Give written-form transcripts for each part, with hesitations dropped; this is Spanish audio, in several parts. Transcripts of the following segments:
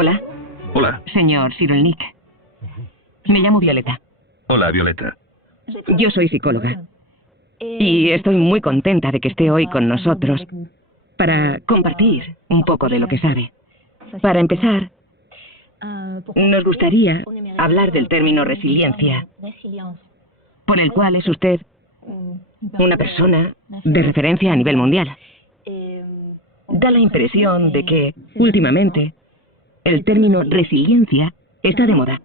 Hola, Hola. señor Cyrulnik. Me llamo Violeta. Hola, Violeta. Yo soy psicóloga. Y estoy muy contenta de que esté hoy con nosotros para compartir un poco de lo que sabe. Para empezar, nos gustaría hablar del término resiliencia, por el cual es usted una persona de referencia a nivel mundial. Da la impresión de que, últimamente, el término resiliencia está de moda.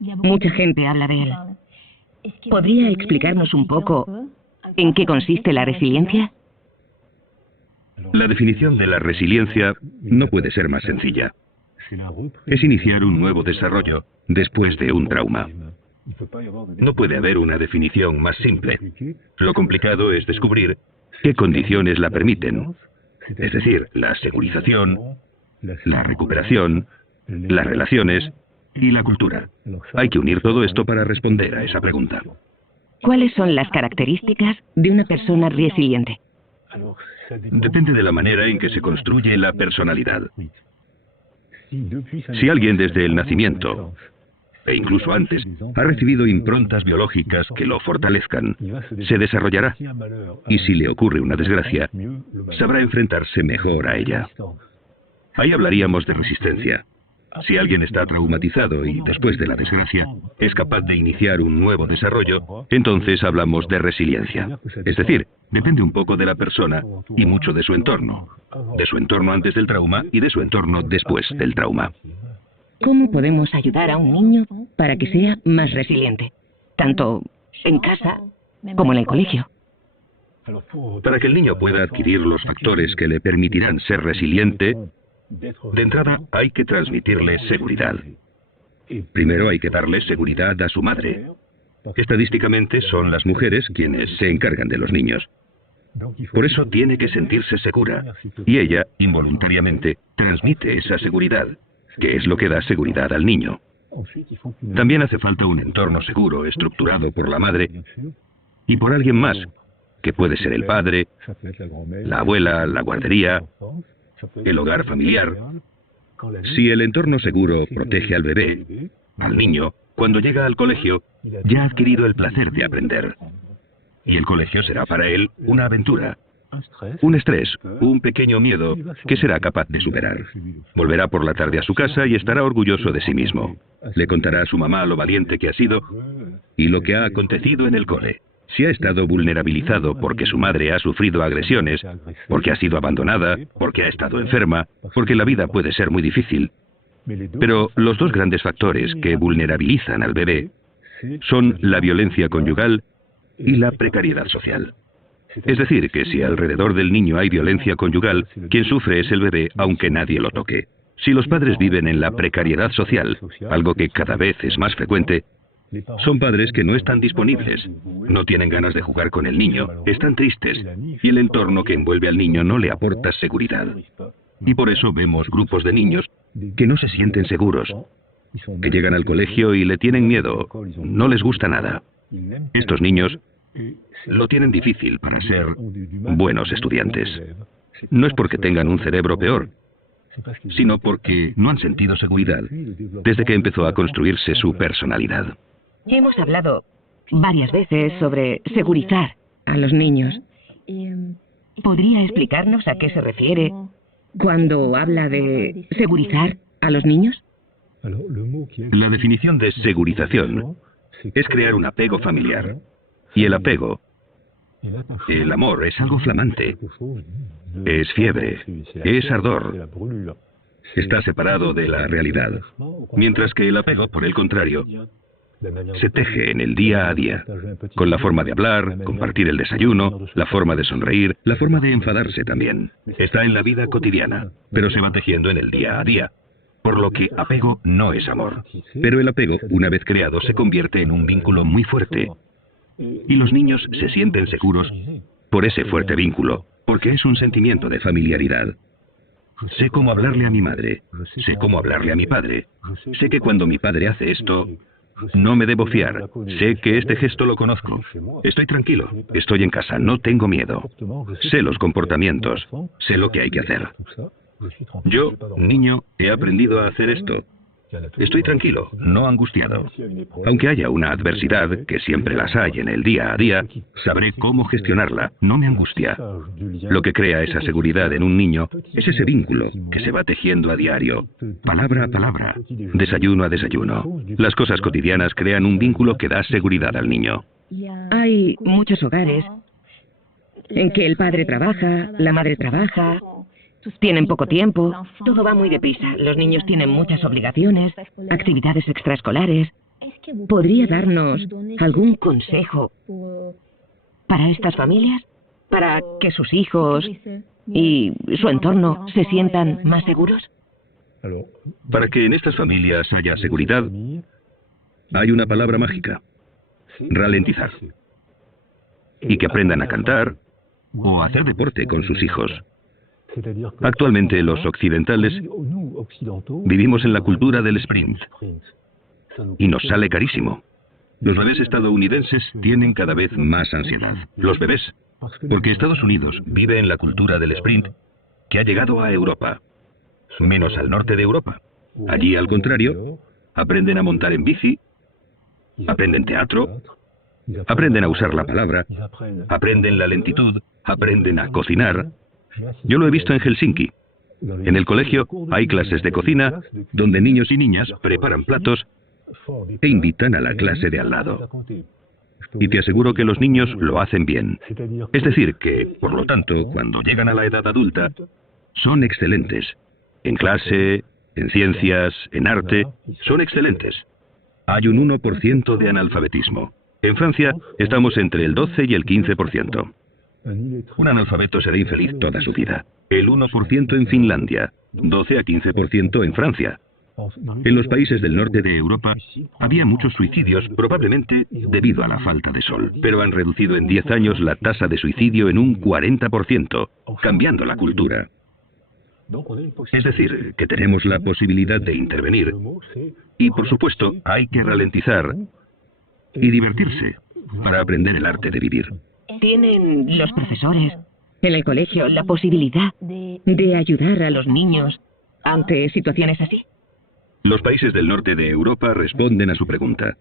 Mucha gente habla de él. ¿Podría explicarnos un poco en qué consiste la resiliencia? La definición de la resiliencia no puede ser más sencilla. Es iniciar un nuevo desarrollo después de un trauma. No puede haber una definición más simple. Lo complicado es descubrir qué condiciones la permiten, es decir, la segurización, la recuperación, las relaciones y la cultura. Hay que unir todo esto para responder a esa pregunta. ¿Cuáles son las características de una persona resiliente? Depende de la manera en que se construye la personalidad. Si alguien desde el nacimiento, e incluso antes, ha recibido improntas biológicas que lo fortalezcan, se desarrollará. Y si le ocurre una desgracia, sabrá enfrentarse mejor a ella. Ahí hablaríamos de resistencia. Si alguien está traumatizado y después de la desgracia es capaz de iniciar un nuevo desarrollo, entonces hablamos de resiliencia. Es decir, depende un poco de la persona y mucho de su entorno. De su entorno antes del trauma y de su entorno después del trauma. ¿Cómo podemos ayudar a un niño para que sea más resiliente? Tanto en casa como en el colegio. Para que el niño pueda adquirir los factores que le permitirán ser resiliente, de entrada hay que transmitirle seguridad. Primero hay que darle seguridad a su madre. Estadísticamente son las mujeres quienes se encargan de los niños. Por eso tiene que sentirse segura. Y ella, involuntariamente, transmite esa seguridad, que es lo que da seguridad al niño. También hace falta un entorno seguro, estructurado por la madre y por alguien más, que puede ser el padre, la abuela, la guardería, el hogar familiar. Si el entorno seguro protege al bebé, al niño, cuando llega al colegio, ya ha adquirido el placer de aprender. Y el colegio será para él una aventura, un estrés, un pequeño miedo que será capaz de superar. Volverá por la tarde a su casa y estará orgulloso de sí mismo. Le contará a su mamá lo valiente que ha sido y lo que ha acontecido en el cole. Si ha estado vulnerabilizado porque su madre ha sufrido agresiones, porque ha sido abandonada, porque ha estado enferma, porque la vida puede ser muy difícil. Pero los dos grandes factores que vulnerabilizan al bebé son la violencia conyugal y la precariedad social. Es decir, que si alrededor del niño hay violencia conyugal, quien sufre es el bebé aunque nadie lo toque. Si los padres viven en la precariedad social, algo que cada vez es más frecuente, son padres que no están disponibles, no tienen ganas de jugar con el niño, están tristes, y el entorno que envuelve al niño no le aporta seguridad. Y por eso vemos grupos de niños que no se sienten seguros, que llegan al colegio y le tienen miedo, no les gusta nada. Estos niños lo tienen difícil para ser buenos estudiantes. No es porque tengan un cerebro peor, sino porque no han sentido seguridad desde que empezó a construirse su personalidad. Hemos hablado varias veces sobre segurizar a los niños. ¿Podría explicarnos a qué se refiere cuando habla de segurizar a los niños? La definición de segurización es crear un apego familiar. Y el apego, el amor, es algo flamante. Es fiebre, es ardor. Está separado de la realidad. Mientras que el apego, por el contrario, se teje en el día a día, con la forma de hablar, compartir el desayuno, la forma de sonreír, la forma de enfadarse también. Está en la vida cotidiana, pero se va tejiendo en el día a día. Por lo que apego no es amor. Pero el apego, una vez creado, se convierte en un vínculo muy fuerte. Y los niños se sienten seguros por ese fuerte vínculo, porque es un sentimiento de familiaridad. Sé cómo hablarle a mi madre, sé cómo hablarle a mi padre, sé que cuando mi padre hace esto, no me debo fiar, sé que este gesto lo conozco, estoy tranquilo, estoy en casa, no tengo miedo, sé los comportamientos, sé lo que hay que hacer. Yo, niño, he aprendido a hacer esto. Estoy tranquilo, no angustiado. Aunque haya una adversidad, que siempre las hay en el día a día, sabré cómo gestionarla, no me angustia. Lo que crea esa seguridad en un niño es ese vínculo que se va tejiendo a diario, palabra a palabra, desayuno a desayuno. Las cosas cotidianas crean un vínculo que da seguridad al niño. Hay muchos hogares en que el padre trabaja, la madre trabaja, tienen poco tiempo, todo va muy deprisa, los niños tienen muchas obligaciones, actividades extraescolares. ¿Podría darnos algún consejo para estas familias? ¿Para que sus hijos y su entorno se sientan más seguros? Para que en estas familias haya seguridad, hay una palabra mágica: ralentizar. Y que aprendan a cantar o a hacer deporte con sus hijos. Actualmente los occidentales vivimos en la cultura del sprint y nos sale carísimo. Los bebés estadounidenses tienen cada vez más ansiedad. Los bebés, porque Estados Unidos vive en la cultura del sprint que ha llegado a Europa, menos al norte de Europa. Allí, al contrario, aprenden a montar en bici, aprenden teatro, aprenden a usar la palabra, aprenden la lentitud, aprenden a cocinar. Yo lo he visto en Helsinki. En el colegio hay clases de cocina donde niños y niñas preparan platos e invitan a la clase de al lado. Y te aseguro que los niños lo hacen bien. Es decir, que, por lo tanto, cuando llegan a la edad adulta, son excelentes. En clase, en ciencias, en arte, son excelentes. Hay un 1% de analfabetismo. En Francia estamos entre el 12 y el 15%. Un analfabeto será infeliz toda su vida. El 1% en Finlandia, 12 a 15% en Francia. En los países del norte de Europa había muchos suicidios, probablemente debido a la falta de sol, pero han reducido en 10 años la tasa de suicidio en un 40%, cambiando la cultura. Es decir, que tenemos la posibilidad de intervenir. Y, por supuesto, hay que ralentizar y divertirse para aprender el arte de vivir. ¿Tienen los profesores en el colegio la posibilidad de ayudar a los niños ante situaciones así? Los países del norte de Europa responden a su pregunta.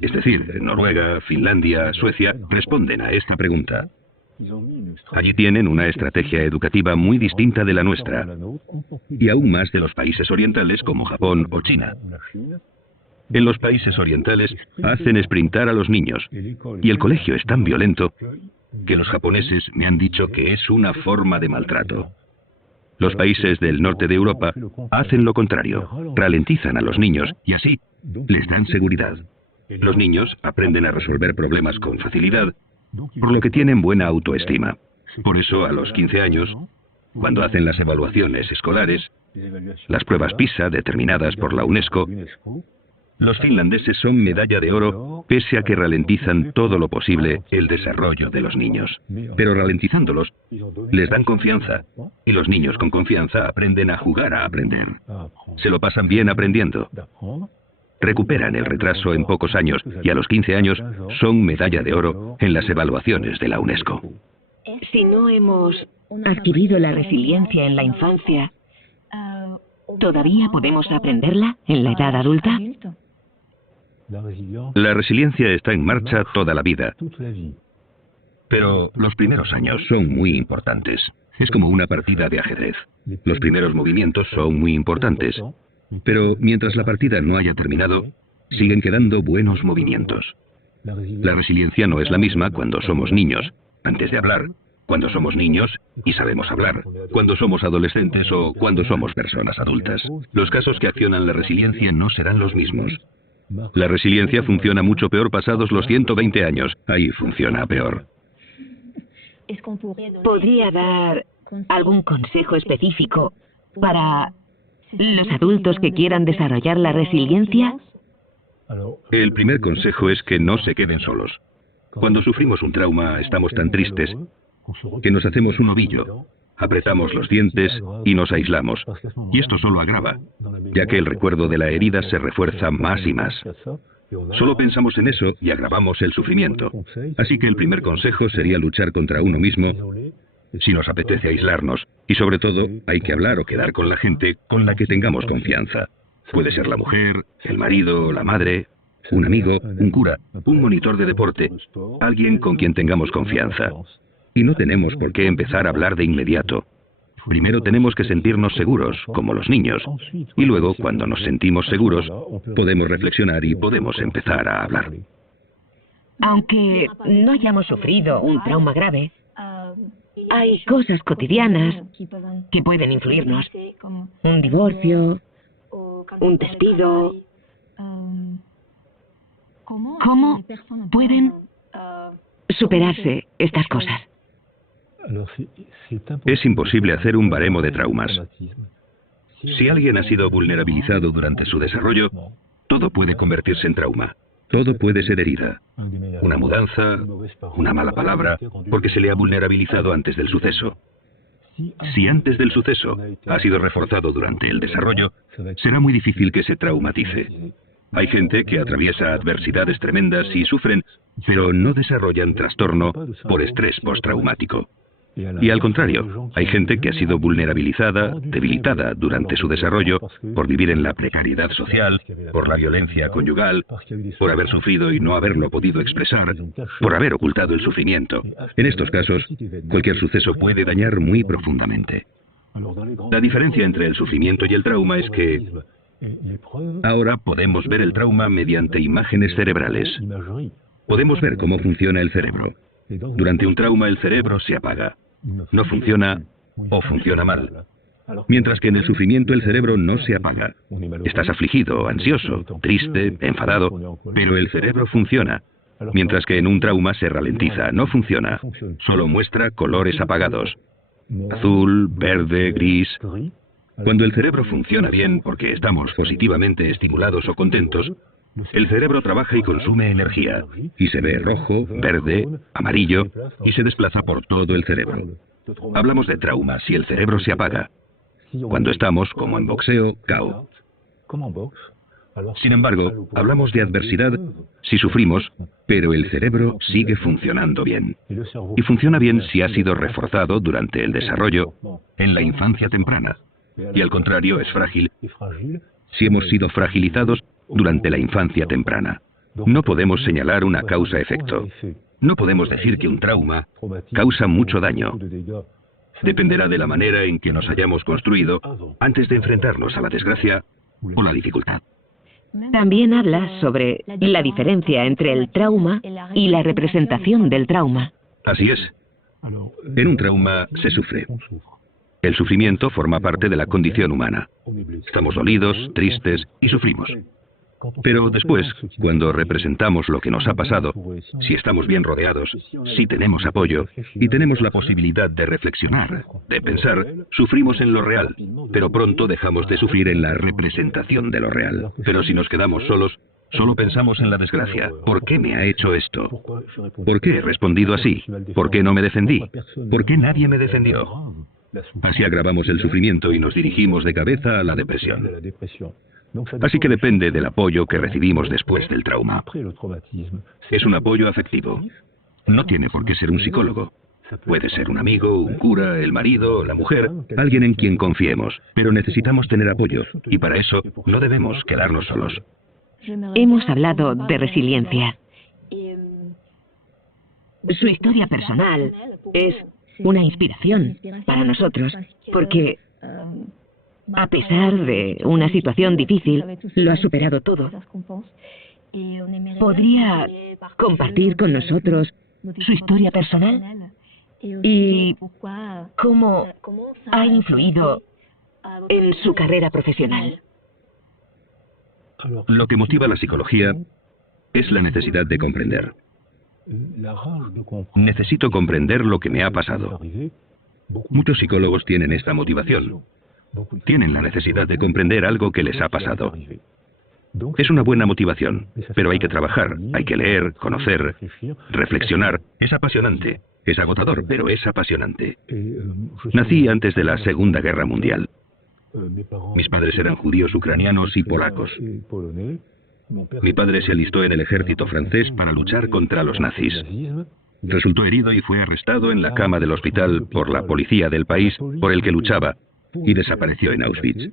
Es decir, Noruega, Finlandia, Suecia responden a esta pregunta. Allí tienen una estrategia educativa muy distinta de la nuestra, y aún más de los países orientales como Japón o China. En los países orientales hacen sprintar a los niños, y el colegio es tan violento que los japoneses me han dicho que es una forma de maltrato. Los países del norte de Europa hacen lo contrario, ralentizan a los niños y así les dan seguridad. Los niños aprenden a resolver problemas con facilidad, por lo que tienen buena autoestima. Por eso, a los 15 años, cuando hacen las evaluaciones escolares, las pruebas PISA determinadas por la UNESCO, los finlandeses son medalla de oro, pese a que ralentizan todo lo posible el desarrollo de los niños. Pero ralentizándolos, les dan confianza, y los niños con confianza aprenden a jugar a aprender. Se lo pasan bien aprendiendo. Recuperan el retraso en pocos años, y a los 15 años son medalla de oro en las evaluaciones de la UNESCO. Si no hemos adquirido la resiliencia en la infancia, ¿todavía podemos aprenderla en la edad adulta? La resiliencia está en marcha toda la vida, pero los primeros años son muy importantes. Es como una partida de ajedrez. Los primeros movimientos son muy importantes, pero mientras la partida no haya terminado, siguen quedando buenos movimientos. La resiliencia no es la misma cuando somos niños, antes de hablar, cuando somos niños y sabemos hablar, cuando somos adolescentes o cuando somos personas adultas. Los casos que accionan la resiliencia no serán los mismos. La resiliencia funciona mucho peor pasados los 120 años. Ahí funciona peor. ¿Podría dar algún consejo específico para los adultos que quieran desarrollar la resiliencia? El primer consejo es que no se queden solos. Cuando sufrimos un trauma, estamos tan tristes que nos hacemos un ovillo, apretamos los dientes y nos aislamos. Y esto solo agrava, ya que el recuerdo de la herida se refuerza más y más. Solo pensamos en eso y agravamos el sufrimiento. Así que el primer consejo sería luchar contra uno mismo si nos apetece aislarnos. Y sobre todo, hay que hablar o quedar con la gente con la que tengamos confianza. Puede ser la mujer, el marido, la madre, un amigo, un cura, un monitor de deporte, alguien con quien tengamos confianza. Y no tenemos por qué empezar a hablar de inmediato. Primero tenemos que sentirnos seguros, como los niños. Y luego, cuando nos sentimos seguros, podemos reflexionar y podemos empezar a hablar. Aunque no hayamos sufrido un trauma grave, hay cosas cotidianas que pueden influirnos. Un divorcio, un despido. ¿Cómo pueden superarse estas cosas? Es imposible hacer un baremo de traumas. Si alguien ha sido vulnerabilizado durante su desarrollo, todo puede convertirse en trauma. Todo puede ser herida. Una mudanza, una mala palabra, porque se le ha vulnerabilizado antes del suceso. Si antes del suceso ha sido reforzado durante el desarrollo, será muy difícil que se traumatice. Hay gente que atraviesa adversidades tremendas y sufren, pero no desarrollan trastorno por estrés postraumático. Y al contrario, hay gente que ha sido vulnerabilizada, debilitada durante su desarrollo por vivir en la precariedad social, por la violencia conyugal, por haber sufrido y no haberlo podido expresar, por haber ocultado el sufrimiento. En estos casos, cualquier suceso puede dañar muy profundamente. La diferencia entre el sufrimiento y el trauma es que ahora podemos ver el trauma mediante imágenes cerebrales. Podemos ver cómo funciona el cerebro. Durante un trauma el cerebro se apaga. No funciona o funciona mal. Mientras que en el sufrimiento el cerebro no se apaga. Estás afligido, ansioso, triste, enfadado, pero el cerebro funciona. Mientras que en un trauma se ralentiza, no funciona. Solo muestra colores apagados. Azul, verde, gris. Cuando el cerebro funciona bien, porque estamos positivamente estimulados o contentos, el cerebro trabaja y consume energía, y se ve rojo, verde, amarillo, y se desplaza por todo el cerebro. Hablamos de trauma si el cerebro se apaga. Cuando estamos, como en boxeo, KO. Sin embargo, hablamos de adversidad si sufrimos, pero el cerebro sigue funcionando bien. Y funciona bien si ha sido reforzado durante el desarrollo, en la infancia temprana. Y al contrario, es frágil si hemos sido fragilizados durante la infancia temprana. No podemos señalar una causa-efecto. No podemos decir que un trauma causa mucho daño. Dependerá de la manera en que nos hayamos construido antes de enfrentarnos a la desgracia o la dificultad. También habla sobre la diferencia entre el trauma y la representación del trauma. Así es. En un trauma se sufre. El sufrimiento forma parte de la condición humana. Estamos dolidos, tristes y sufrimos. Pero después, cuando representamos lo que nos ha pasado, si estamos bien rodeados, si tenemos apoyo y tenemos la posibilidad de reflexionar, de pensar, sufrimos en lo real, pero pronto dejamos de sufrir en la representación de lo real. Pero si nos quedamos solos, solo pensamos en la desgracia. ¿Por qué me ha hecho esto? ¿Por qué he respondido así? ¿Por qué no me defendí? ¿Por qué nadie me defendió? Así agravamos el sufrimiento y nos dirigimos de cabeza a la depresión. Así que depende del apoyo que recibimos después del trauma. Es un apoyo afectivo. No tiene por qué ser un psicólogo. Puede ser un amigo, un cura, el marido, la mujer, alguien en quien confiemos. Pero necesitamos tener apoyo y para eso no debemos quedarnos solos. Hemos hablado de resiliencia. Su historia personal es una inspiración para nosotros, porque a pesar de una situación difícil, lo ha superado todo. ¿Podría compartir con nosotros su historia personal? ¿Y cómo ha influido en su carrera profesional? Lo que motiva la psicología es la necesidad de comprender. Necesito comprender lo que me ha pasado. Muchos psicólogos tienen esta motivación. Tienen la necesidad de comprender algo que les ha pasado. Es una buena motivación, pero hay que trabajar, hay que leer, conocer, reflexionar. Es apasionante, es agotador, pero es apasionante. Nací antes de la Segunda Guerra Mundial. Mis padres eran judíos ucranianos y polacos. Mi padre se alistó en el ejército francés para luchar contra los nazis. Resultó herido y fue arrestado en la cama del hospital por la policía del país por el que luchaba y desapareció en Auschwitz.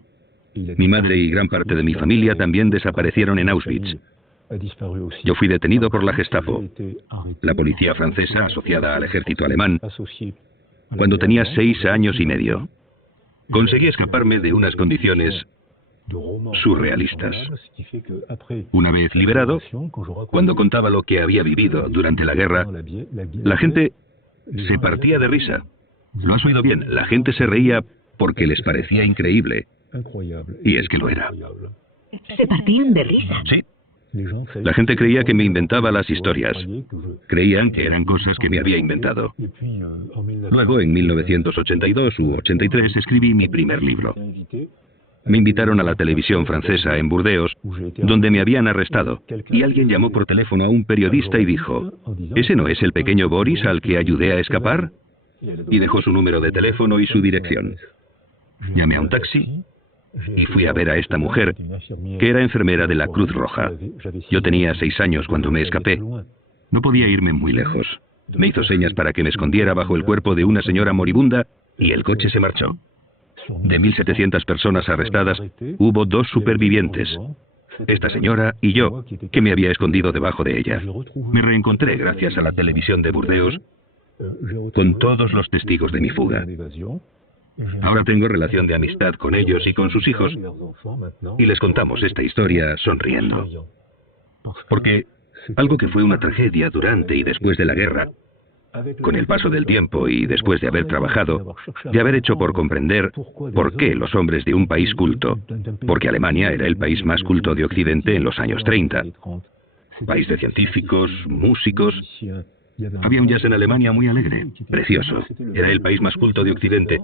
Mi madre y gran parte de mi familia también desaparecieron en Auschwitz. Yo fui detenido por la Gestapo, la policía francesa asociada al ejército alemán, cuando tenía 6 años y medio. Conseguí escaparme de unas condiciones surrealistas. Una vez liberado, cuando contaba lo que había vivido durante la guerra, la gente se partía de risa. Lo has oído bien, la gente se reía porque les parecía increíble. Y es que lo era. ¿Se partían de risa? Sí. La gente creía que me inventaba las historias. Creían que eran cosas que me había inventado. Luego, en 1982 u 83, escribí mi primer libro. Me invitaron a la televisión francesa en Burdeos, donde me habían arrestado, y alguien llamó por teléfono a un periodista y dijo: ¿ese no es el pequeño Boris al que ayudé a escapar? Y dejó su número de teléfono y su dirección. Llamé a un taxi y fui a ver a esta mujer, que era enfermera de la Cruz Roja. Yo tenía 6 años cuando me escapé. No podía irme muy lejos. Me hizo señas para que me escondiera bajo el cuerpo de una señora moribunda y el coche se marchó. De 1.700 personas arrestadas, hubo 2 supervivientes, esta señora y yo, que me había escondido debajo de ella. Me reencontré gracias a la televisión de Burdeos con todos los testigos de mi fuga. Ahora tengo relación de amistad con ellos y con sus hijos, y les contamos esta historia sonriendo. Porque algo que fue una tragedia durante y después de la guerra, con el paso del tiempo y después de haber trabajado, de haber hecho por comprender por qué los hombres de un país culto, porque Alemania era el país más culto de Occidente en los años 30, país de científicos, músicos. Había un jazz en Alemania muy alegre, precioso. Era el país más culto de Occidente.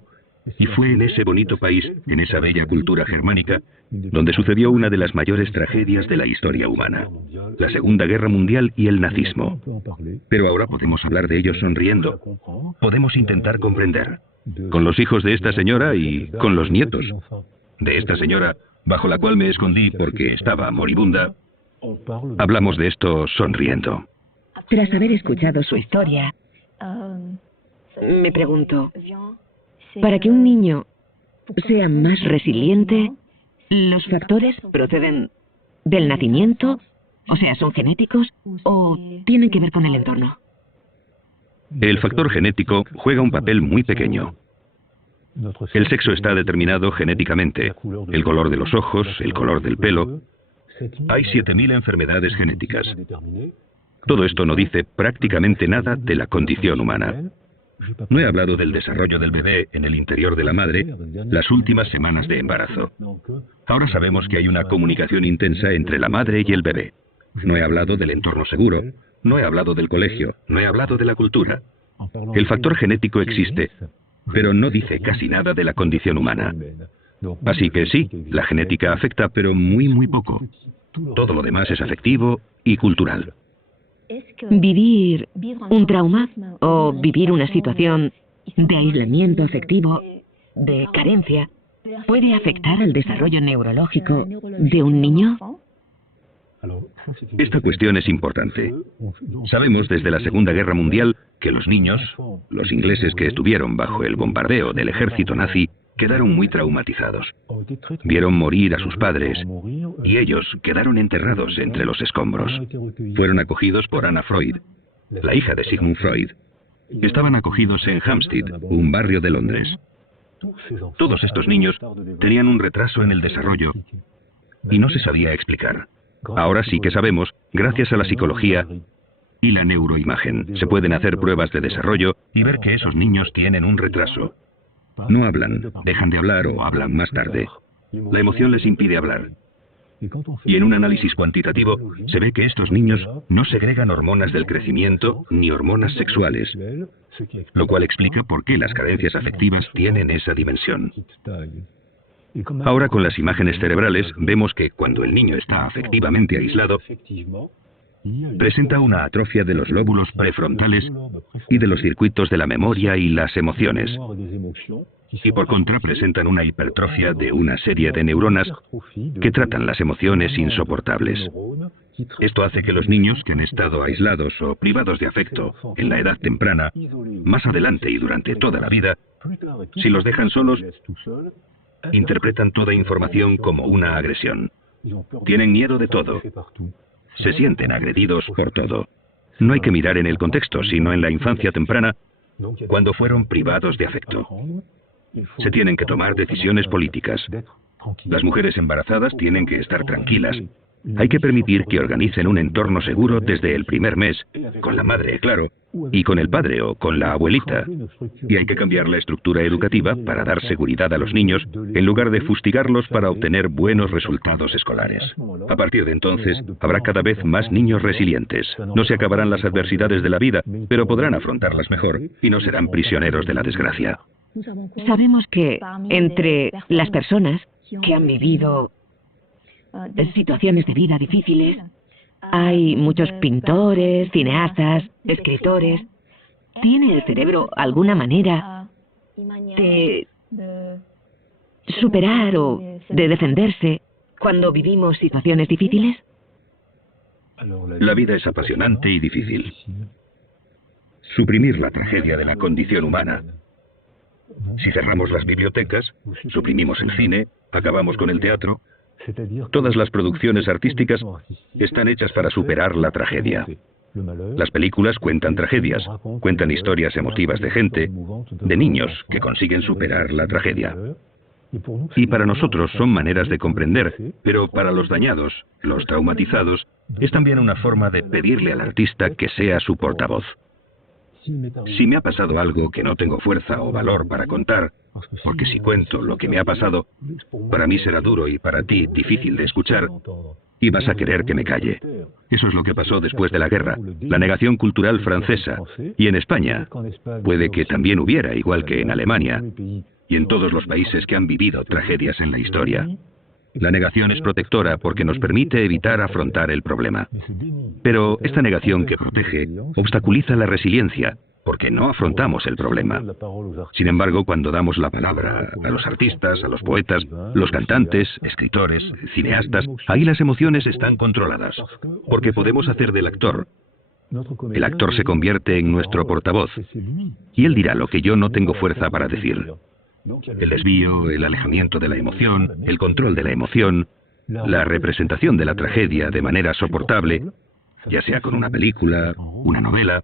Y fue en ese bonito país, en esa bella cultura germánica, donde sucedió una de las mayores tragedias de la historia humana, la Segunda Guerra Mundial y el nazismo. Pero ahora podemos hablar de ello sonriendo. Podemos intentar comprender. Con los hijos de esta señora y con los nietos de esta señora, bajo la cual me escondí porque estaba moribunda, hablamos de esto sonriendo. Tras haber escuchado su historia, me pregunto, para que un niño sea más resiliente, ¿los factores proceden del nacimiento? O sea, ¿son genéticos o tienen que ver con el entorno? El factor genético juega un papel muy pequeño. El sexo está determinado genéticamente. El color de los ojos, el color del pelo. Hay 7.000 enfermedades genéticas. Todo esto no dice prácticamente nada de la condición humana. No he hablado del desarrollo del bebé en el interior de la madre las últimas semanas de embarazo. Ahora sabemos que hay una comunicación intensa entre la madre y el bebé. No he hablado del entorno seguro, no he hablado del colegio, no he hablado de la cultura. El factor genético existe, pero no dice casi nada de la condición humana. Así que sí, la genética afecta, pero muy, muy poco. Todo lo demás es afectivo y cultural. ¿Vivir un trauma o vivir una situación de aislamiento afectivo, de carencia, puede afectar al desarrollo neurológico de un niño? Esta cuestión es importante. Sabemos desde la Segunda Guerra Mundial que los niños, los ingleses que estuvieron bajo el bombardeo del ejército nazi, quedaron muy traumatizados. Vieron morir a sus padres y ellos quedaron enterrados entre los escombros. Fueron acogidos por Anna Freud, la hija de Sigmund Freud. Estaban acogidos en Hampstead, un barrio de Londres. Todos estos niños tenían un retraso en el desarrollo y no se sabía explicar. Ahora sí que sabemos, gracias a la psicología y la neuroimagen, se pueden hacer pruebas de desarrollo y ver que esos niños tienen un retraso. No hablan, dejan de hablar o hablan más tarde. La emoción les impide hablar. Y en un análisis cuantitativo se ve que estos niños no segregan hormonas del crecimiento ni hormonas sexuales, lo cual explica por qué las carencias afectivas tienen esa dimensión. Ahora con las imágenes cerebrales vemos que cuando el niño está afectivamente aislado, presenta una atrofia de los lóbulos prefrontales y de los circuitos de la memoria y las emociones. Y por contra presentan una hipertrofia de una serie de neuronas que tratan las emociones insoportables. Esto hace que los niños que han estado aislados o privados de afecto en la edad temprana, más adelante y durante toda la vida, si los dejan solos, interpretan toda información como una agresión. Tienen miedo de todo. Se sienten agredidos por todo. No hay que mirar en el contexto, sino en la infancia temprana, cuando fueron privados de afecto. Se tienen que tomar decisiones políticas. Las mujeres embarazadas tienen que estar tranquilas. Hay que permitir que organicen un entorno seguro desde el primer mes, con la madre, claro, y con el padre o con la abuelita. Y hay que cambiar la estructura educativa para dar seguridad a los niños, en lugar de fustigarlos para obtener buenos resultados escolares. A partir de entonces, habrá cada vez más niños resilientes. No se acabarán las adversidades de la vida, pero podrán afrontarlas mejor y no serán prisioneros de la desgracia. Sabemos que entre las personas que han vivido situaciones de vida difíciles, hay muchos pintores, cineastas, escritores. ¿Tiene el cerebro alguna manera de superar o de defenderse cuando vivimos situaciones difíciles? La vida es apasionante y difícil. Suprimir la tragedia de la condición humana. Si cerramos las bibliotecas, suprimimos el cine, acabamos con el teatro. Todas las producciones artísticas están hechas para superar la tragedia. Las películas cuentan tragedias, cuentan historias emotivas de gente, de niños que consiguen superar la tragedia. Y para nosotros son maneras de comprender, pero para los dañados, los traumatizados, es también una forma de pedirle al artista que sea su portavoz. Si me ha pasado algo que no tengo fuerza o valor para contar, porque si cuento lo que me ha pasado, para mí será duro y para ti difícil de escuchar, y vas a querer que me calle. Eso es lo que pasó después de la guerra, la negación cultural francesa, y en España puede que también hubiera, igual que en Alemania, y en todos los países que han vivido tragedias en la historia. La negación es protectora porque nos permite evitar afrontar el problema. Pero esta negación que protege obstaculiza la resiliencia, porque no afrontamos el problema. Sin embargo, cuando damos la palabra a los artistas, a los poetas, los cantantes, escritores, cineastas, ahí las emociones están controladas, porque podemos hacer del actor. El actor se convierte en nuestro portavoz, y él dirá lo que yo no tengo fuerza para decir. El desvío, el alejamiento de la emoción, el control de la emoción, la representación de la tragedia de manera soportable, ya sea con una película, una novela.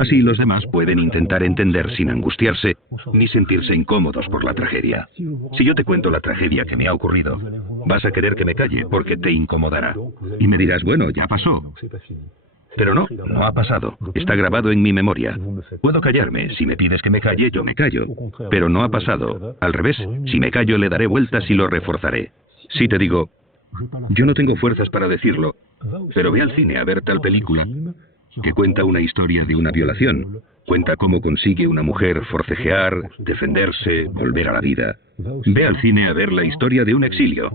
Así los demás pueden intentar entender sin angustiarse ni sentirse incómodos por la tragedia. Si yo te cuento la tragedia que me ha ocurrido, vas a querer que me calle porque te incomodará. Y me dirás, bueno, ya pasó. Pero no, no ha pasado. Está grabado en mi memoria. Puedo callarme. Si me pides que me calle, yo me callo. Pero no ha pasado. Al revés, si me callo le daré vueltas y lo reforzaré. Si te digo, yo no tengo fuerzas para decirlo, pero ve al cine a ver tal película que cuenta una historia de una violación. Cuenta cómo consigue una mujer forcejear, defenderse, volver a la vida. Ve al cine a ver la historia de un exilio,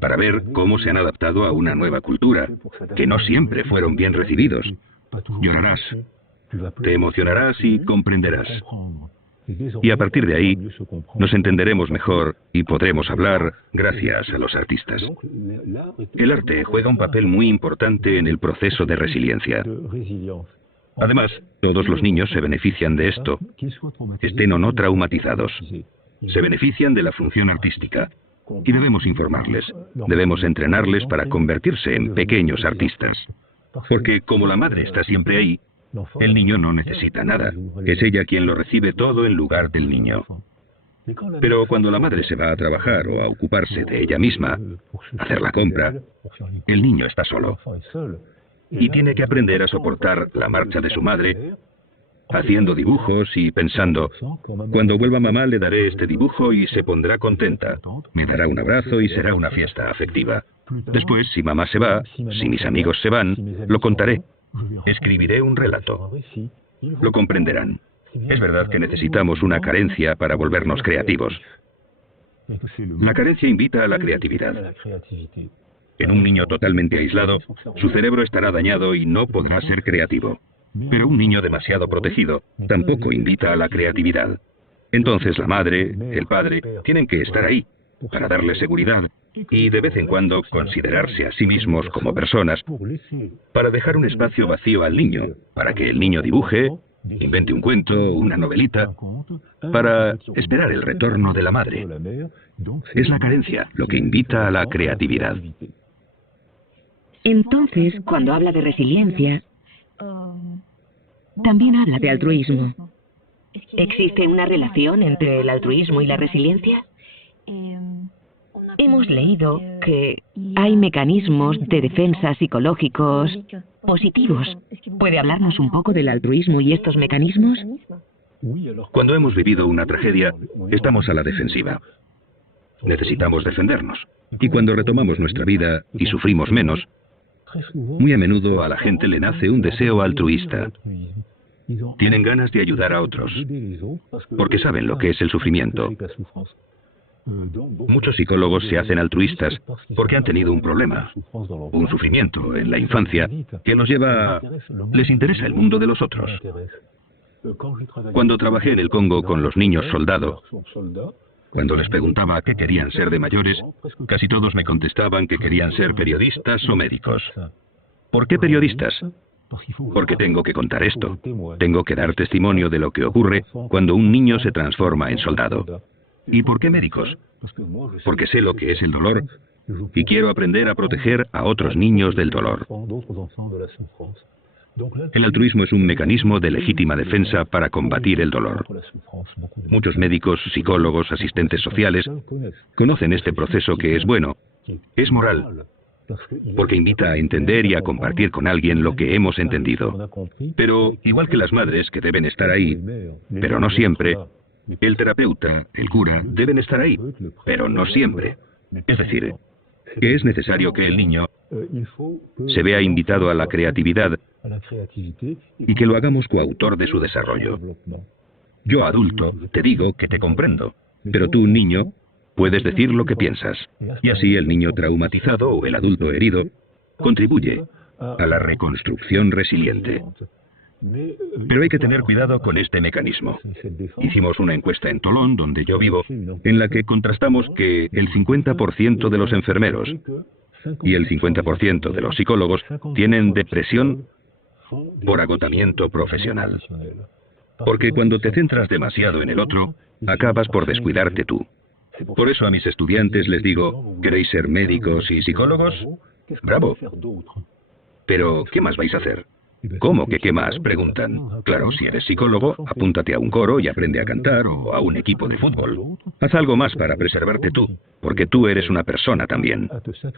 para ver cómo se han adaptado a una nueva cultura, que no siempre fueron bien recibidos. Llorarás, te emocionarás y comprenderás. Y a partir de ahí, nos entenderemos mejor y podremos hablar gracias a los artistas. El arte juega un papel muy importante en el proceso de resiliencia. Además, todos los niños se benefician de esto, estén o no traumatizados. Se benefician de la función artística. Y debemos informarles, debemos entrenarles para convertirse en pequeños artistas. Porque como la madre está siempre ahí, el niño no necesita nada. Es ella quien lo recibe todo en lugar del niño. Pero cuando la madre se va a trabajar o a ocuparse de ella misma, hacer la compra, el niño está solo. Y tiene que aprender a soportar la marcha de su madre, haciendo dibujos y pensando, cuando vuelva mamá le daré este dibujo y se pondrá contenta. Me dará un abrazo y será una fiesta afectiva. Después, si mamá se va, si mis amigos se van, lo contaré. Escribiré un relato. Lo comprenderán. Es verdad que necesitamos una carencia para volvernos creativos. La carencia invita a la creatividad. En un niño totalmente aislado, su cerebro estará dañado y no podrá ser creativo. Pero un niño demasiado protegido tampoco invita a la creatividad. Entonces la madre, el padre, tienen que estar ahí para darle seguridad y de vez en cuando considerarse a sí mismos como personas para dejar un espacio vacío al niño, para que el niño dibuje, invente un cuento, una novelita, para esperar el retorno de la madre. Es la carencia lo que invita a la creatividad. Entonces, cuando habla de resiliencia, también habla de altruismo. ¿Existe una relación entre el altruismo y la resiliencia? Hemos leído que hay mecanismos de defensa psicológicos positivos. ¿Puede hablarnos un poco del altruismo y estos mecanismos? Cuando hemos vivido una tragedia, estamos a la defensiva. Necesitamos defendernos. Y cuando retomamos nuestra vida y sufrimos menos, muy a menudo a la gente le nace un deseo altruista. Tienen ganas de ayudar a otros, porque saben lo que es el sufrimiento. Muchos psicólogos se hacen altruistas porque han tenido un problema, un sufrimiento en la infancia que los lleva a... Les interesa el mundo de los otros. Cuando trabajé en el Congo con los niños soldado, cuando les preguntaba qué querían ser de mayores, casi todos me contestaban que querían ser periodistas o médicos. ¿Por qué periodistas? Porque tengo que contar esto. Tengo que dar testimonio de lo que ocurre cuando un niño se transforma en soldado. ¿Y por qué médicos? Porque sé lo que es el dolor y quiero aprender a proteger a otros niños del dolor. El altruismo es un mecanismo de legítima defensa para combatir el dolor. Muchos médicos, psicólogos, asistentes sociales conocen este proceso que es bueno, es moral, porque invita a entender y a compartir con alguien lo que hemos entendido. Pero, igual que las madres que deben estar ahí, pero no siempre, el terapeuta, el cura, deben estar ahí, pero no siempre. Es decir, que es necesario que el niño se vea invitado a la creatividad y que lo hagamos coautor de su desarrollo. Yo, adulto, te digo que te comprendo, pero tú, niño, puedes decir lo que piensas. Y así el niño traumatizado o el adulto herido contribuye a la reconstrucción resiliente. Pero hay que tener cuidado con este mecanismo. Hicimos una encuesta en Tolón, donde yo vivo, en la que contrastamos que el 50% de los enfermeros y el 50% de los psicólogos tienen depresión por agotamiento profesional. Porque cuando te centras demasiado en el otro, acabas por descuidarte tú. Por eso a mis estudiantes les digo, ¿queréis ser médicos y psicólogos? ¡Bravo! Pero, ¿qué más vais a hacer? ¿Cómo que qué más? Preguntan. Claro, si eres psicólogo, apúntate a un coro y aprende a cantar o a un equipo de fútbol. Haz algo más para preservarte tú, porque tú eres una persona también.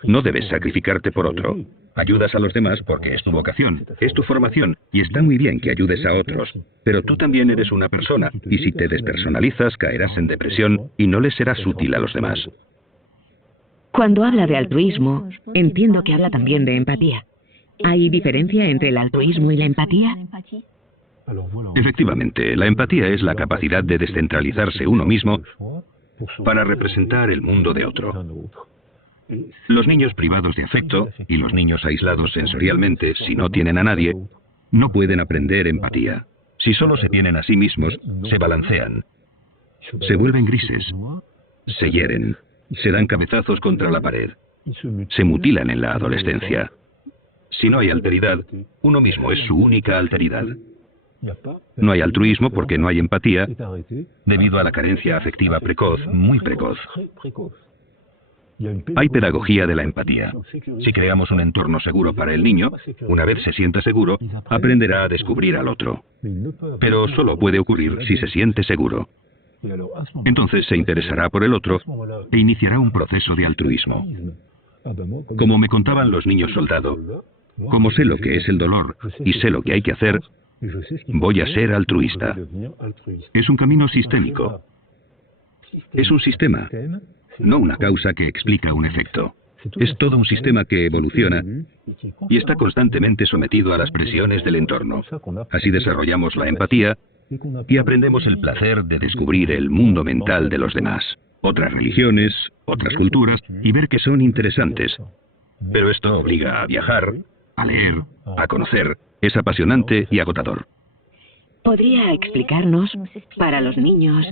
No debes sacrificarte por otro. Ayudas a los demás porque es tu vocación, es tu formación, y está muy bien que ayudes a otros. Pero tú también eres una persona, y si te despersonalizas caerás en depresión y no les serás útil a los demás. Cuando habla de altruismo, entiendo que habla también de empatía. ¿Hay diferencia entre el altruismo y la empatía? Efectivamente, la empatía es la capacidad de descentralizarse uno mismo para representar el mundo de otro. Los niños privados de afecto y los niños aislados sensorialmente, si no tienen a nadie, no pueden aprender empatía. Si solo se tienen a sí mismos, se balancean, se vuelven grises, se hieren, se dan cabezazos contra la pared, se mutilan en la adolescencia. Si no hay alteridad, uno mismo es su única alteridad. No hay altruismo porque no hay empatía, debido a la carencia afectiva precoz, muy precoz. Hay pedagogía de la empatía. Si creamos un entorno seguro para el niño, una vez se sienta seguro, aprenderá a descubrir al otro. Pero solo puede ocurrir si se siente seguro. Entonces se interesará por el otro e iniciará un proceso de altruismo. Como me contaban los niños soldado, como sé lo que es el dolor y sé lo que hay que hacer, voy a ser altruista. Es un camino sistémico. Es un sistema, no una causa que explica un efecto. Es todo un sistema que evoluciona y está constantemente sometido a las presiones del entorno. Así desarrollamos la empatía y aprendemos el placer de descubrir el mundo mental de los demás, otras religiones, otras culturas, y ver que son interesantes. Pero esto obliga a viajar, a leer, a conocer. Es apasionante y agotador. ¿Podría explicarnos para los niños,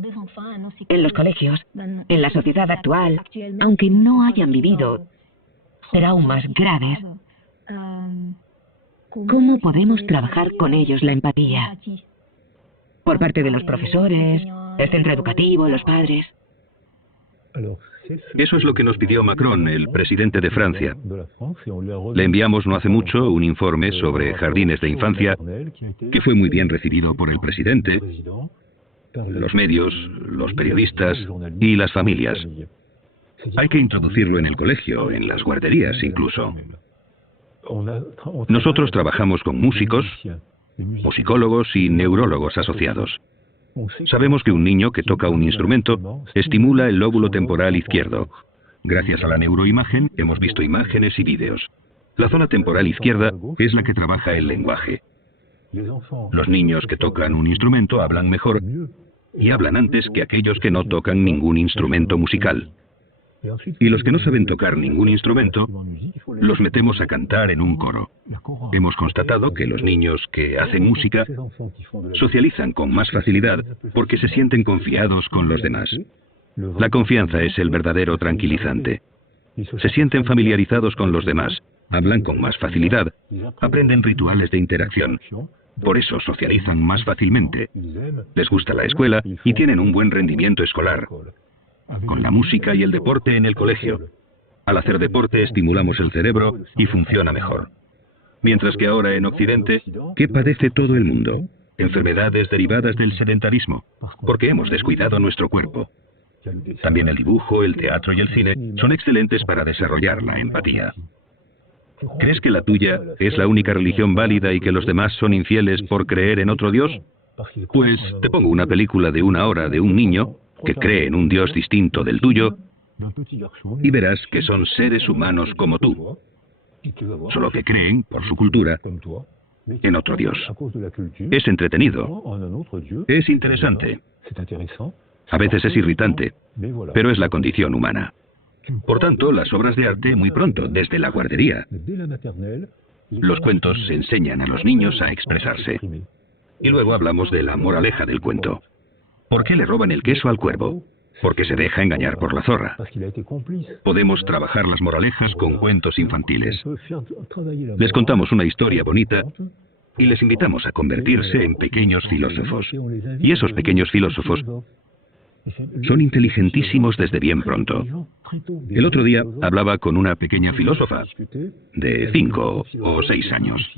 en los colegios, en la sociedad actual, aunque no hayan vivido traumas graves, cómo podemos trabajar con ellos la empatía? Por parte de los profesores, el centro educativo, los padres. Eso es lo que nos pidió Macron, el presidente de Francia. Le enviamos no hace mucho un informe sobre jardines de infancia que fue muy bien recibido por el presidente, los medios, los periodistas y las familias. Hay que introducirlo en el colegio, en las guarderías incluso. Nosotros trabajamos con músicos, musicólogos y neurólogos asociados. Sabemos que un niño que toca un instrumento estimula el lóbulo temporal izquierdo. Gracias a la neuroimagen hemos visto imágenes y vídeos. La zona temporal izquierda es la que trabaja el lenguaje. Los niños que tocan un instrumento hablan mejor y hablan antes que aquellos que no tocan ningún instrumento musical. Y los que no saben tocar ningún instrumento, los metemos a cantar en un coro. Hemos constatado que los niños que hacen música socializan con más facilidad porque se sienten confiados con los demás. La confianza es el verdadero tranquilizante. Se sienten familiarizados con los demás, hablan con más facilidad, aprenden rituales de interacción. Por eso socializan más fácilmente. Les gusta la escuela y tienen un buen rendimiento escolar. Con la música y el deporte en el colegio. Al hacer deporte estimulamos el cerebro y funciona mejor. Mientras que ahora en Occidente, ¿qué padece todo el mundo? Enfermedades derivadas del sedentarismo, porque hemos descuidado nuestro cuerpo. También el dibujo, el teatro y el cine son excelentes para desarrollar la empatía. ¿Crees que la tuya es la única religión válida y que los demás son infieles por creer en otro Dios? Pues te pongo una película de 1 hora de un niño que cree en un Dios distinto del tuyo y verás que son seres humanos como tú, solo que creen, por su cultura, en otro Dios. Es entretenido, es interesante, a veces es irritante, pero es la condición humana. Por tanto, las obras de arte muy pronto, desde la guardería. Los cuentos enseñan a los niños a expresarse. Y luego hablamos de la moraleja del cuento. ¿Por qué le roban el queso al cuervo? Porque se deja engañar por la zorra. Podemos trabajar las moralejas con cuentos infantiles. Les contamos una historia bonita y les invitamos a convertirse en pequeños filósofos. Y esos pequeños filósofos son inteligentísimos desde bien pronto. El otro día hablaba con una pequeña filósofa de 5 o 6 años.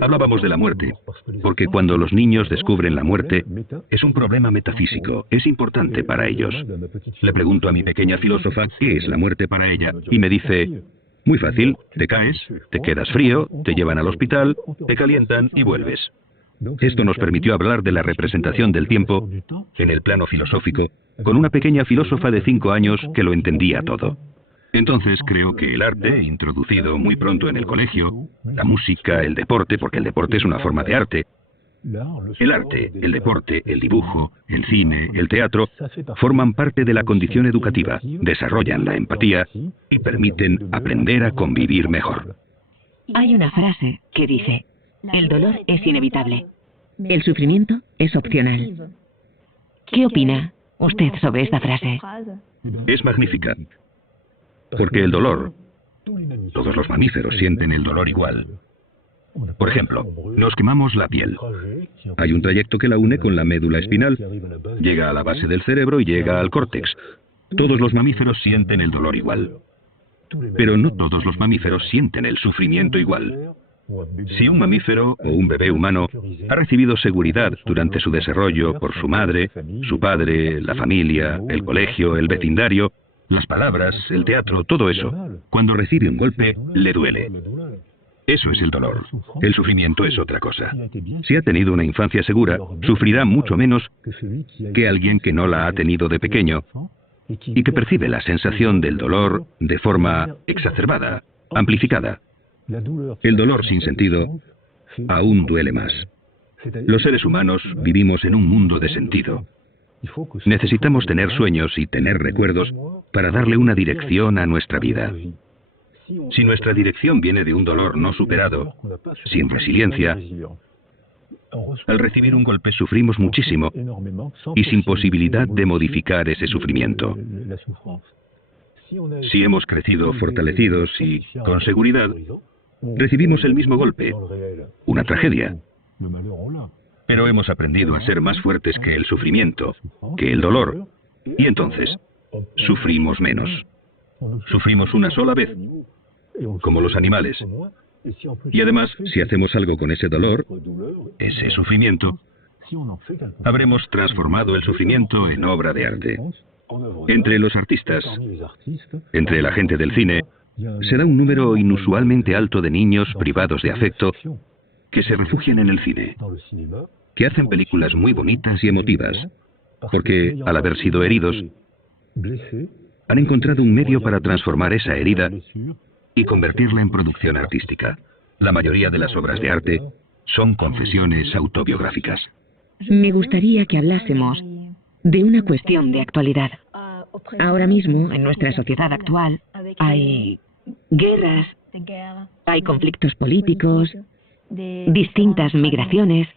Hablábamos de la muerte, porque cuando los niños descubren la muerte, es un problema metafísico, es importante para ellos. Le pregunto a mi pequeña filósofa qué es la muerte para ella, y me dice, muy fácil, te caes, te quedas frío, te llevan al hospital, te calientan y vuelves. Esto nos permitió hablar de la representación del tiempo en el plano filosófico, con una pequeña filósofa de 5 años que lo entendía todo. Entonces creo que el arte, introducido muy pronto en el colegio, la música, el deporte, porque el deporte es una forma de arte, el arte, el deporte, el dibujo, el cine, el teatro, forman parte de la condición educativa, desarrollan la empatía y permiten aprender a convivir mejor. Hay una frase que dice, el dolor es inevitable, el sufrimiento es opcional. ¿Qué opina usted sobre esta frase? Es magnífica. Porque el dolor, todos los mamíferos sienten el dolor igual. Por ejemplo, nos quemamos la piel. Hay un trayecto que la une con la médula espinal, llega a la base del cerebro y llega al córtex. Todos los mamíferos sienten el dolor igual. Pero no todos los mamíferos sienten el sufrimiento igual. Si un mamífero o un bebé humano ha recibido seguridad durante su desarrollo por su madre, su padre, la familia, el colegio, el vecindario, las palabras, el teatro, todo eso, cuando recibe un golpe, le duele. Eso es el dolor. El sufrimiento es otra cosa. Si ha tenido una infancia segura, sufrirá mucho menos que alguien que no la ha tenido de pequeño y que percibe la sensación del dolor de forma exacerbada, amplificada. El dolor sin sentido aún duele más. Los seres humanos vivimos en un mundo de sentido. Necesitamos tener sueños y tener recuerdos para darle una dirección a nuestra vida. Si nuestra dirección viene de un dolor no superado, sin resiliencia, Al recibir un golpe sufrimos muchísimo y sin posibilidad de modificar ese sufrimiento. Si hemos crecido fortalecidos y con seguridad, recibimos el mismo golpe, una tragedia. Pero hemos aprendido a ser más fuertes que el sufrimiento, que el dolor, y entonces sufrimos menos. Sufrimos una sola vez, como los animales. Y además, si hacemos algo con ese dolor, ese sufrimiento, habremos transformado el sufrimiento en obra de arte. Entre los artistas, entre la gente del cine, se da un número inusualmente alto de niños privados de afecto que se refugian en el cine, que hacen películas muy bonitas y emotivas, porque al haber sido heridos, han encontrado un medio para transformar esa herida y convertirla en producción artística. La mayoría de las obras de arte son confesiones autobiográficas. Me gustaría que hablásemos de una cuestión de actualidad. Ahora mismo, en nuestra sociedad actual, hay guerras, hay conflictos políticos, distintas migraciones,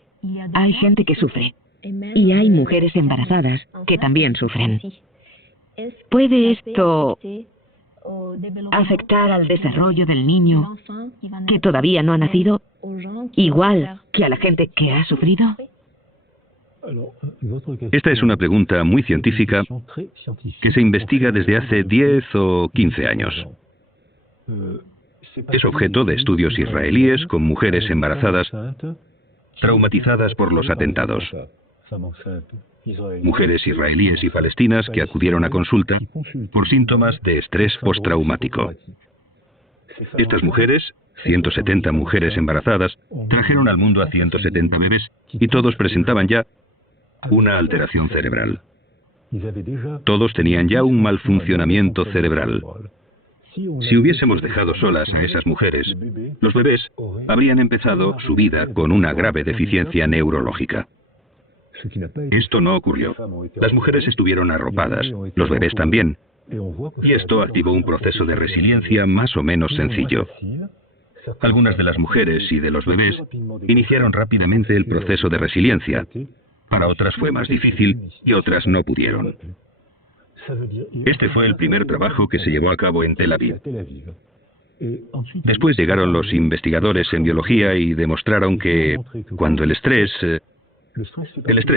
hay gente que sufre y hay mujeres embarazadas que también sufren. ¿Puede esto afectar al desarrollo del niño que todavía no ha nacido, igual que a la gente que ha sufrido? Esta es una pregunta muy científica que se investiga desde hace 10 o 15 años. Es objeto de estudios israelíes con mujeres embarazadas traumatizadas por los atentados. Mujeres israelíes y palestinas que acudieron a consulta por síntomas de estrés postraumático. Estas mujeres, 170 mujeres embarazadas, trajeron al mundo a 170 bebés y todos presentaban ya una alteración cerebral. Todos tenían ya un mal funcionamiento cerebral. Si hubiésemos dejado solas a esas mujeres, los bebés habrían empezado su vida con una grave deficiencia neurológica. Esto no ocurrió. Las mujeres estuvieron arropadas, los bebés también. Y esto activó un proceso de resiliencia más o menos sencillo. Algunas de las mujeres y de los bebés iniciaron rápidamente el proceso de resiliencia. Para otras fue más difícil y otras no pudieron. Este fue el primer trabajo que se llevó a cabo en Tel Aviv. Después llegaron los investigadores en biología y demostraron que cuando el estrés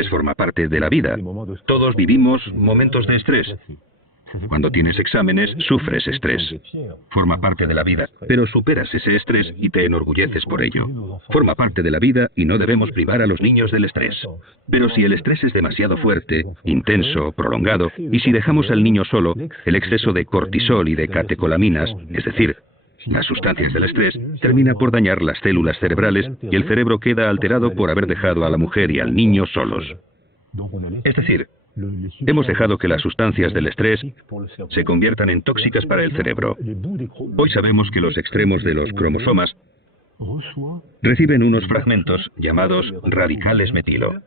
forma parte de la vida. Todos vivimos momentos de estrés. Cuando tienes exámenes, sufres estrés. Forma parte de la vida, pero superas ese estrés y te enorgulleces por ello. Forma parte de la vida y no debemos privar a los niños del estrés. Pero si el estrés es demasiado fuerte, intenso, prolongado, y si dejamos al niño solo, el exceso de cortisol y de catecolaminas, es decir, las sustancias del estrés, termina por dañar las células cerebrales y el cerebro queda alterado por haber dejado a la mujer y al niño solos. Es decir, hemos dejado que las sustancias del estrés se conviertan en tóxicas para el cerebro. Hoy sabemos que los extremos de los cromosomas reciben unos fragmentos llamados radicales metilo.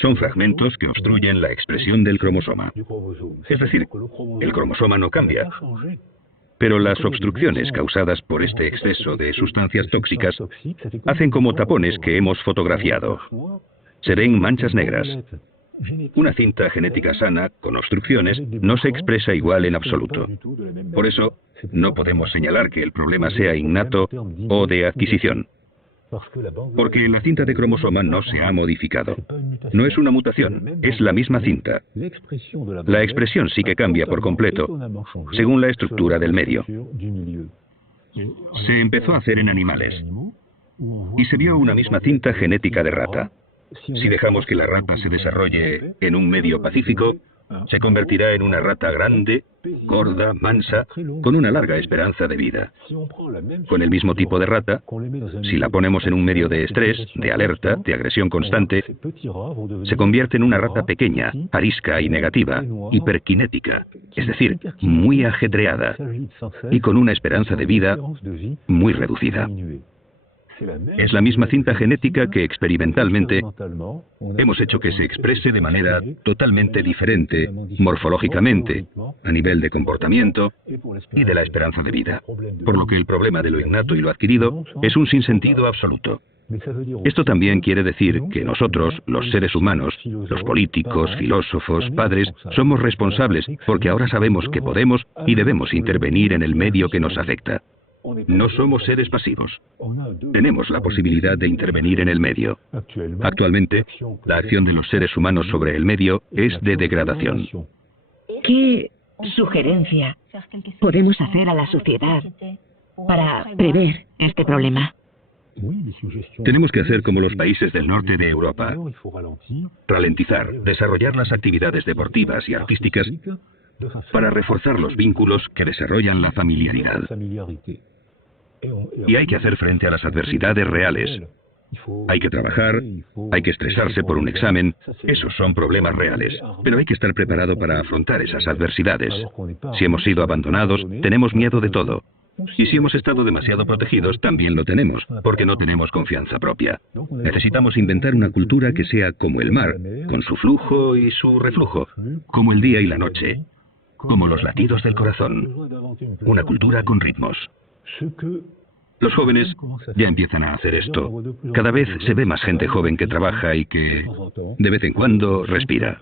Son fragmentos que obstruyen la expresión del cromosoma. Es decir, el cromosoma no cambia, pero las obstrucciones causadas por este exceso de sustancias tóxicas hacen como tapones que hemos fotografiado. Se ven manchas negras. Una cinta genética sana, con obstrucciones, no se expresa igual en absoluto. Por eso, no podemos señalar que el problema sea innato o de adquisición. Porque la cinta de cromosoma no se ha modificado. No es una mutación, es la misma cinta. La expresión sí que cambia por completo, según la estructura del medio. Se empezó a hacer en animales, y se vio una misma cinta genética de rata. Si dejamos que la rata se desarrolle en un medio pacífico, se convertirá en una rata grande, gorda, mansa, con una larga esperanza de vida. Con el mismo tipo de rata, si la ponemos en un medio de estrés, de alerta, de agresión constante, se convierte en una rata pequeña, arisca y negativa, hiperkinética, es decir, muy ajetreada, y con una esperanza de vida muy reducida. Es la misma cinta genética que experimentalmente hemos hecho que se exprese de manera totalmente diferente, morfológicamente, a nivel de comportamiento y de la esperanza de vida. Por lo que el problema de lo innato y lo adquirido es un sinsentido absoluto. Esto también quiere decir que nosotros, los seres humanos, los políticos, filósofos, padres, somos responsables porque ahora sabemos que podemos y debemos intervenir en el medio que nos afecta. No somos seres pasivos. Tenemos la posibilidad de intervenir en el medio. Actualmente, la acción de los seres humanos sobre el medio es de degradación. ¿Qué sugerencia podemos hacer a la sociedad para prever este problema? Tenemos que hacer como los países del norte de Europa. Ralentizar, desarrollar las actividades deportivas y artísticas para reforzar los vínculos que desarrollan la familiaridad. Y hay que hacer frente a las adversidades reales. Hay que trabajar, hay que estresarse por un examen. Esos son problemas reales. Pero hay que estar preparado para afrontar esas adversidades. Si hemos sido abandonados, tenemos miedo de todo. Y si hemos estado demasiado protegidos, también lo tenemos, porque no tenemos confianza propia. Necesitamos inventar una cultura que sea como el mar, con su flujo y su reflujo, como el día y la noche, como los latidos del corazón. Una cultura con ritmos. Los jóvenes ya empiezan a hacer esto. Cada vez se ve más gente joven que trabaja y que, de vez en cuando, respira.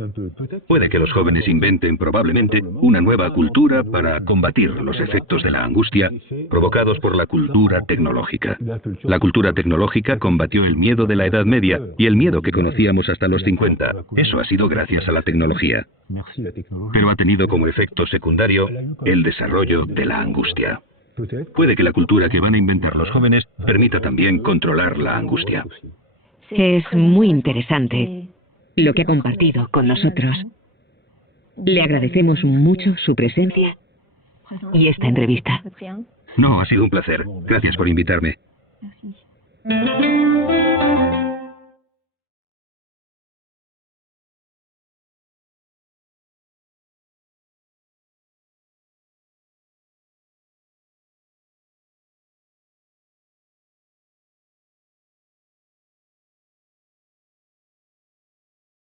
Puede que los jóvenes inventen probablemente una nueva cultura para combatir los efectos de la angustia provocados por la cultura tecnológica. La cultura tecnológica combatió el miedo de la Edad Media y el miedo que conocíamos hasta los 50. Eso ha sido gracias a la tecnología. Pero ha tenido como efecto secundario el desarrollo de la angustia. Puede que la cultura que van a inventar los jóvenes permita también controlar la angustia. Es muy interesante lo que ha compartido con nosotros. Le agradecemos mucho su presencia y esta entrevista. No, ha sido un placer. Gracias por invitarme. Merci.